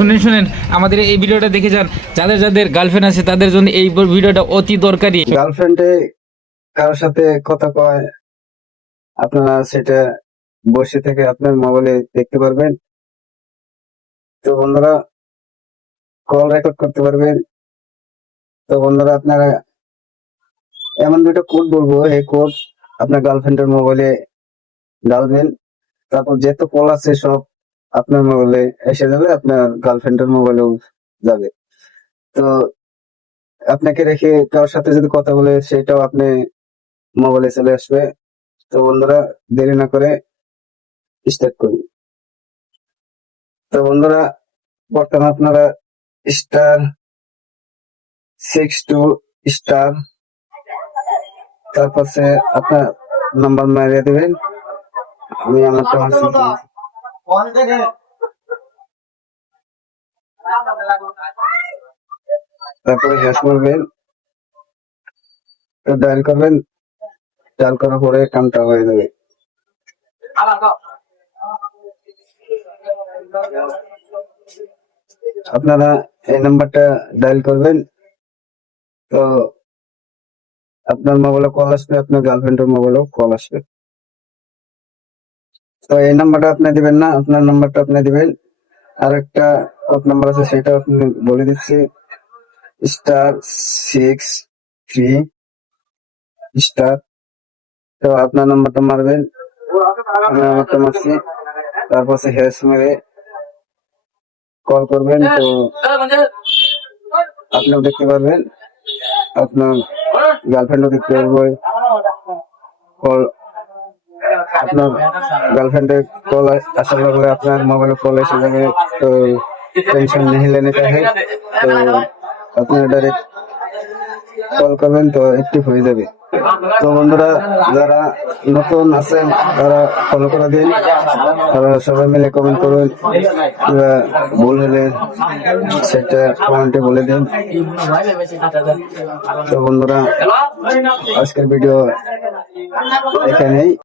শুনেন শুনেন, আমাদের এই ভিডিওটা দেখে যান। যাদের যাদের গার্লফ্রেন্ড আছে তাদের জন্য এই ভিডিওটা অতি দরকারি। গার্লফ্রেন্ডে কারোর সাথে কথা কয়, আপনারা সেটা বসে থেকে আপনার মোবাইলে দেখতে পারবেন। তো বন্ধুরা, কল রেকর্ড করতে পারবেন। তো বন্ধুরা, আপনারা এমন দুটো কোড বলবো, এই কোড আপনার গার্লফ্রেন্ডের মোবাইলে ডালবেন। তারপর যেহেতু কল আছে সব আপনার মোবাইলে এসে যাবে, আপনার গার্লফ্রেন্ডের মোবাইলেও যাবে। তো আপনাকে রেখে কারোর সাথে যদি কথা বলে সেটাও আপনি মোবাইলে চলে আসবে। তো বন্ধুরা, দেরি না করে স্টার্ট করুন। তো বন্ধুরা, বর্তমানে আপনারা *62* তারপর আপনার নাম্বার মারিয়ে দেবেন। আমি আমারটা মারছি। তারপরে হ্যাশ করবেন, ডায়াল করবেন। ডায়াল করার পরে কামটা হয়ে যাবে। আপনারা এই নাম্বারটা ডায়াল করবেন। তো আপনার মোবাইলে কল আসবে, আপনার গার্লফ্রেন্ডের মোবাইলেও কল আসবে। তো এই নাম্বারটা আপনি দিবেন না, আপনার নাম্বারটা আপনি দিবেন। আর একটা কোড নাম্বার আছে, সেটা আপনি বলে দিচ্ছি। *63*। তো আপনার নাম্বারটা মারবেন, আমি নাম্বারটা মারছি। তারপর হ্যাশ মেরে কল করবেন। তো আপনিও দেখতে পারবেন, আপনার গার্লফ্রেন্ডও দেখতে পারবে। কল আপনার গার্লফ্রেন্ডের কল আসার পরে আপনার মোবাইলে কল এসে যাবে। তো টেনশন नहीं लेने का है। তো আপনারা ডাইরেক্ট কল করবেন, তো অ্যাক্টিভ হয়ে যাবে। তো বন্ধুরা, যারা নতুন আছেন তারা ফলো করে দিন। তারা সবাই মিলে কমেন্ট করুন, কিংবা ভুল হলে সেটা কমেন্টে বলে দিন। তো বন্ধুরা, আজকের ভিডিও এখানেই।